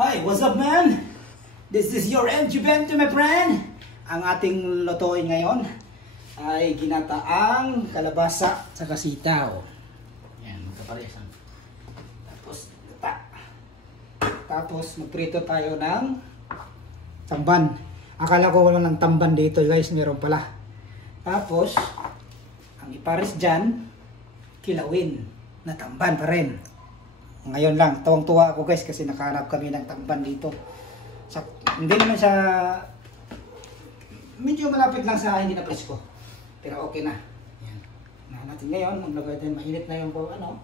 Hi, what's up man? This is your MG Bento, my friend. Ang ating lutuin ngayon ay ginataang kalabasa sa sitaw. Yan, magkaparesan. Tapos magprito tayo ng tamban. Akala ko wala ng tamban dito guys, meron pala. Tapos, ang ipares dyan, kilawin na tamban pa rin. Ngayon lang, tuwang-tuwa ako guys kasi nakahanap kami ng tamban dito. Hindi naman siya, medyo malapit lang sa hindi na presko. Pero okay na. Yan. Natin ngayon, maglagay din, mainit na yung ano.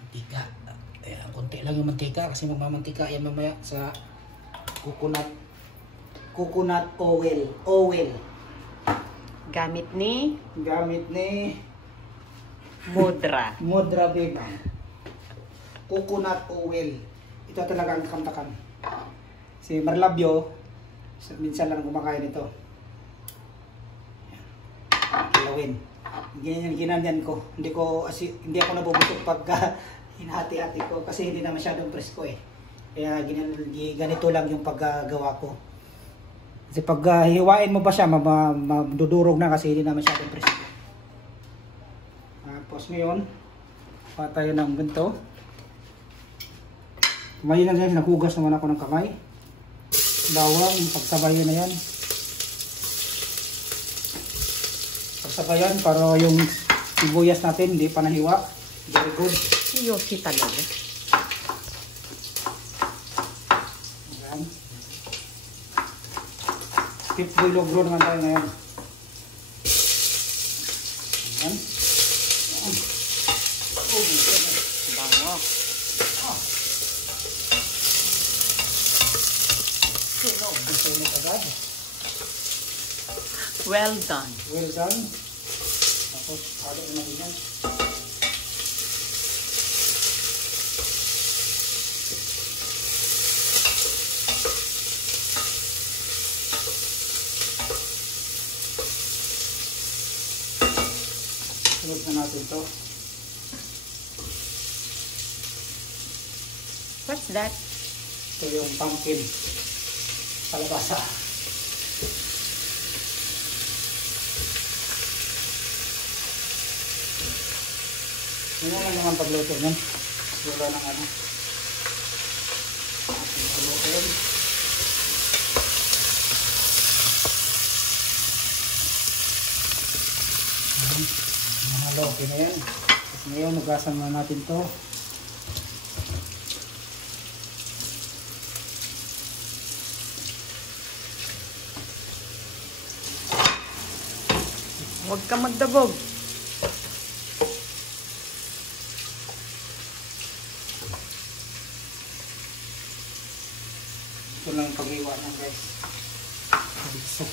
Mantika. Ayan, konti lang yung mantika kasi magmamantika yan mamaya sa coconut oil. Gamit ni Mudra babe. Coconut oil. Ito talaga ang kamtakan. Si Marlabyo minsan lang kumakain ito. Kilawin. Ginanyan ko. Hindi ako nabubutok pagka hinahati-hati ko kasi hindi na masyadong presko eh. Kaya ganito lang yung paggagawa ko. Kasi pag hiwain mo pa siya, madudurog na kasi hindi na masyadong presko. Tapos ngayon, pa tayo ng ganito. Kumain na guys, naghugas naman ako ng kamay. Bawang, pagsabayan na yan. Pagsabayan para yung sibuyas natin hindi pa nahiwa. Very good. Yosi talaga. Ayan. Skip boy logro naman tayo ngayon. Ayan. Ayan. Bango. Sunog agad. Well done. Well done. Tapos halo naman yan. Sunog na natin to. What's that? Ito yung pumpkin. Kalabasa. Yun lang naman pagluto nun. Wala ng ano. Ating haluin. Mahalo, okay na yan. At ngayon, nugasan na natin to. Huwag ka magdabog. Ito lang yung pag-iwa ng guys. So,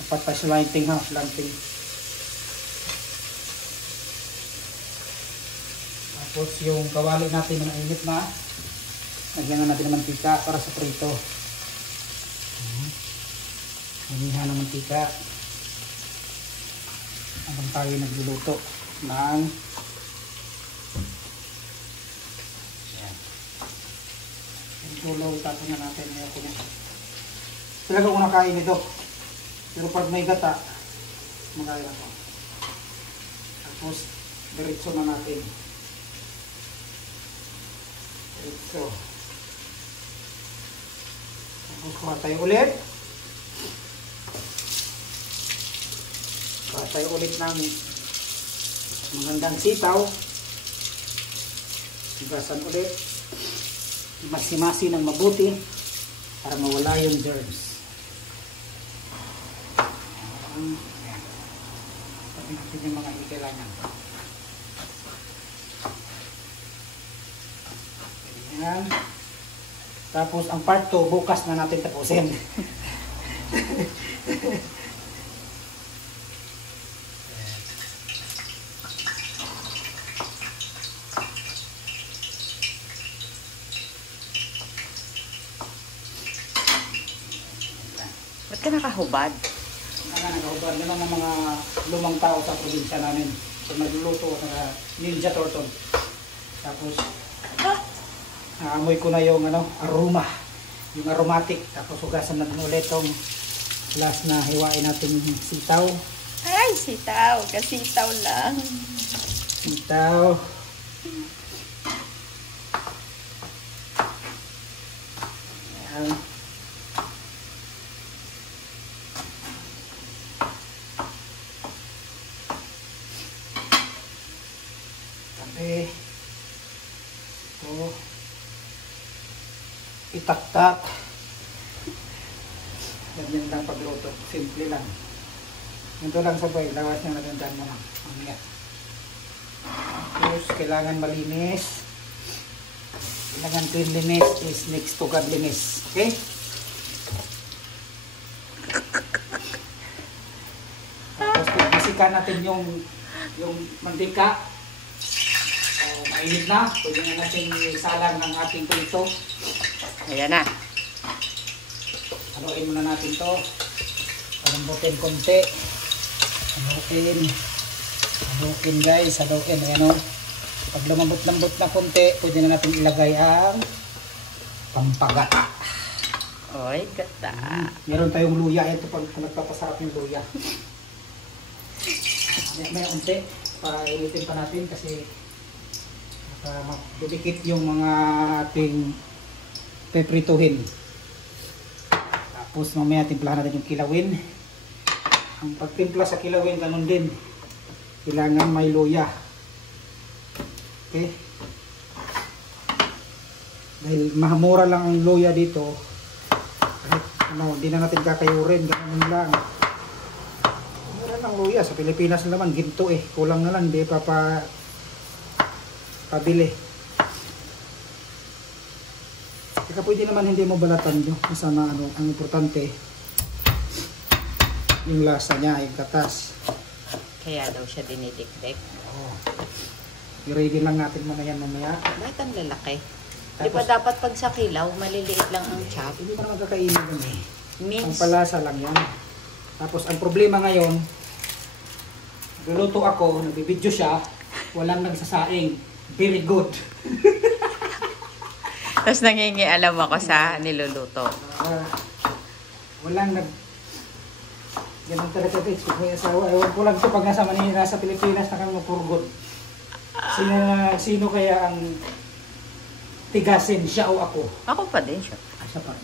dapat pa slanting ha, slanting. Tapos yung kawali natin na init na, lagyan na natin ng mantika para sa prito. Hinihan ng mantika. Habang tayo nagluluto ng tulo, tapos na natin ngayon ko nito. Talaga ko nakain ito. Pero pag may gata, magayon ako. Tapos, diretso na natin. Diretso. Tapos, kuha tayo ulit. Kuha tayo ulit ng magandang sitaw. Higasan ulit. Masi-masi ng mabuti para mawala yung germs. Ayan. Sabi natin yung mga kailangan. Ayan. Tapos ang part 2 bukas na natin tapusin. ka nakahubad. Nagahubad. Ganun ang mga lumang tao sa probinsya namin. So nagluluto ako ng Ninja Turtle. Tapos, naamoy ko na yung aroma. Yung aromatic. Tapos hugasan natin ulit itong last na hiwain natin yung sitaw. Ay, sitaw. Kasitaw lang. Sitaw. Ayan. Tabi. Ito. Itaktak. Ganyan lang pagluto. Simple lang. Ito lang sabay. Lawas na natin dyan muna. Mamaya. Tapos, kailangan malinis. Kailangan cleanliness is next to godliness. Okay? Tapos, bisikan natin yung mantika. Mainit na. Pwede na natin isalang ng ating prito. Ayan na. Haluin muna natin to. Palambutin konti. Haluin. Haluin guys. Haluin. Ayan o. Pag lumambot-lambot na konti, pwede na natin ilagay ang pampagat. Oy, gata. Meron tayong luya. Ito pag nagpapasarap yung luya. May konti. Para ilitin pa natin kasi magdidikit yung mga ating peprituhin. Tapos mamaya timplahan natin yung kilawin. Ang pagtimpla sa kilawin, ganun din. Kailangan may luya. Okay? Dahil mahamura lang ang luya dito. Kahit hindi na natin kakayurin. Ganun lang. Meron ang luya. Sa Pilipinas naman, ginto eh. Kulang na lang. Hindi pa pabili. Kaya pwede naman hindi mo balatan nyo. Masama ang importante yung lasa niya, yung katas. Kaya daw siya dinidikdik. Oh. I-ready lang natin muna yan mamaya. Bakit ang lalaki? Di ba dapat pag sa kilaw, maliliit lang ang chop? Hindi pa naman kakainin yun eh. Mix. Ang palasa lang yan. Tapos ang problema ngayon, luluto ako, nagbibidyo siya, walang nagsasaing. Very good. Tapos nangingialam ako sa niluluto. Walang ganun talaga guys. Kung may asawa, ewan ko lang ito pag nasa Manila, nasa Pilipinas na kami mapurgot. Sino kaya ang tigasin, siya o ako? Ako pa din siya. Siya pa.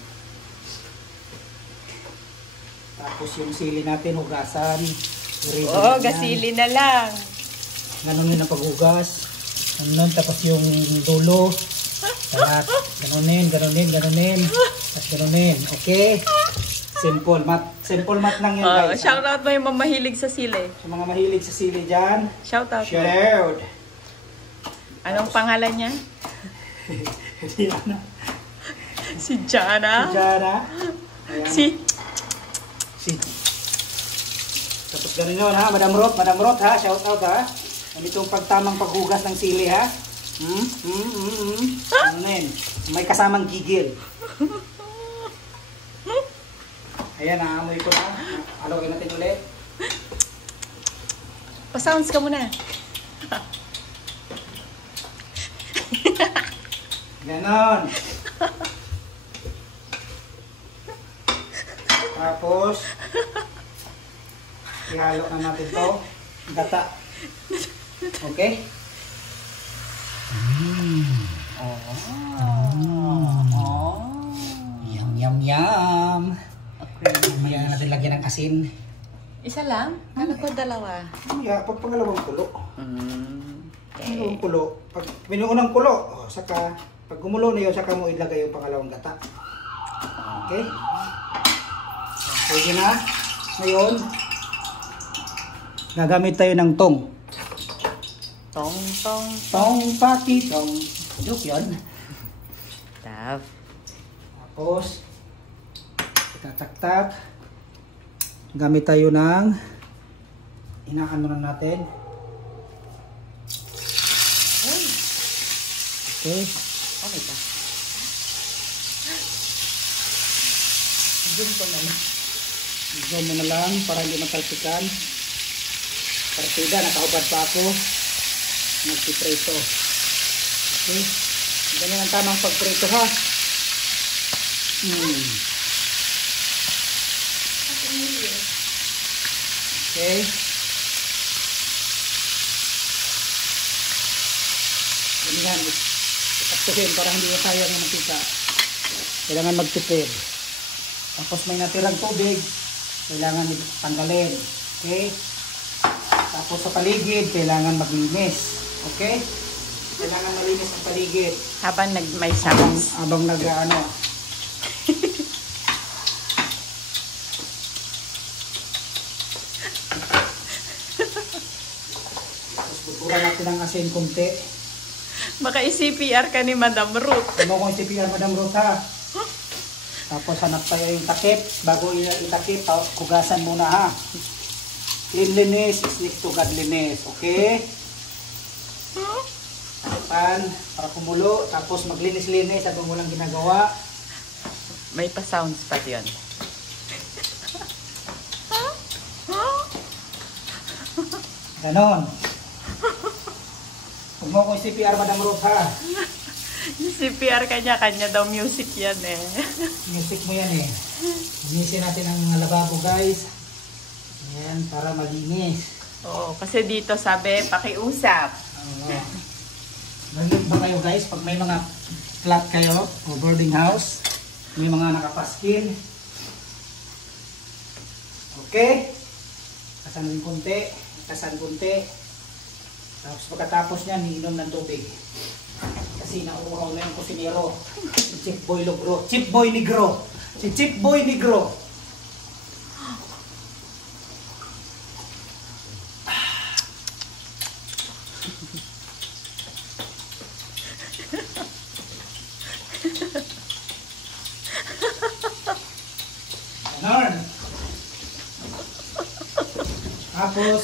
Tapos yung sili natin, hugasan. Oo, gasili na lang. Ganon yun ang paghugas. Ganon, tapos yung dulo. Lahat. Ganonin. Tapos ganonin. Okay? Simple math lang yun guys. Shout out mo yung mamahilig sa sili. Sa mga mahilig sa sili dyan. Shout out. Shout. Anong pangalan niya? Diana. Si Jana. Si Jana. Ayan. Si. Tapos ganun yun ha. Madam Roth ha. Shout out ha. Ganitong pagtamang paghugas ng sili ha. Ano yun? May kasamang gigil. Ayan, naamoy ko na. Haluin natin ulit. Pa-sounds ka muna. Ganon. Tapos, ihalo na natin to. Gata. Okay? Yum. Mamaya natin lagyan ng asin. Isa lang? Kala ko dalawa. Mamaya, pag pangalawang kulo. Okay. Pangalawang kulo. Pag minuunang kulo, saka, pag gumulo na yun, saka mo ilagay yung pangalawang gata. Okay? Pwede na. Ngayon, gagamit tayo ng tong. Tong pati tong. Joke yun. Tapos, itataktak. Gamit tayo ng inaano na natin. Okay. Okay pa. Zoom ko na lang. Zoom mo na lang para hindi matalpikan. Partida, nakahubad pa ako. Magpiprito. Okay. Ganyan ang tamang pagprito ha. Okay. Ganyan. Saktuhin para hindi sayang yung mantika. Kailangan magtipid. Tapos may natirang tubig. Kailangan tanggalin. Okay. Tapos sa paligid, kailangan maglinis. Okay? Kailangan malinis ang paligid. Habang may sounds. Habang nag-ano. Tapos buturan natin ang asin kunti. Baka i-CPR ka ni Madam Ruth. Ano kung CPR, Madam Ruth ha? Tapos hanap tayo yung takip. Bago itakip, hugasan muna ha. Cleanliness is next to godliness. Okay? Para kumulo. Tapos maglinis-linis habang walang ginagawa. May pa-sounds pa yun. Ganon. Huwag mo akong CPR, Madam Ruth ha. Yung CPR kanya-kanya daw music yan eh. Music mo yan eh. Linisin natin ang lababo guys. Ayan, para malinis. Oo, kasi dito sabi, pakiusap. Oo. Ganun ba kayo guys, pag may mga flat kayo o boarding house, may mga nakapaskin. Okay? Kasan ng konti, kasan konti. Tapos pagkatapos niyan, iinom ng tubig. Kasi nauuhaw na yung kusinero. Si Chip Boy Negro. Chip Boy Negro. Si Chip Boy Negro. Ganon. Tapos,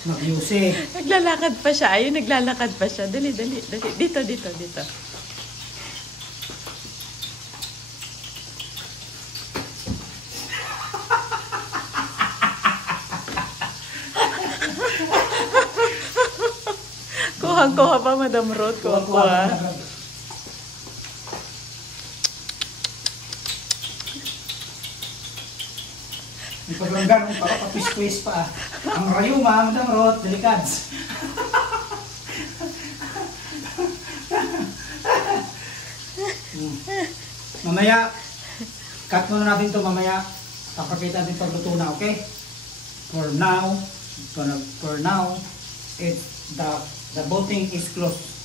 mag-music. Naglalakad pa siya. Ayun, naglalakad pa siya. Dali, dali, dali. Dito, dito, dito. Kuhang-kuha pa, Madam Ruth. Kuha-kuha. May paglanggan mo pa, papis-pis pa. Ang rayuma, Madam Ruth, delikads. Mamaya, cut muna natin to mamaya. Papakita natin pagluto na, okay? For now, it's the boating is closed.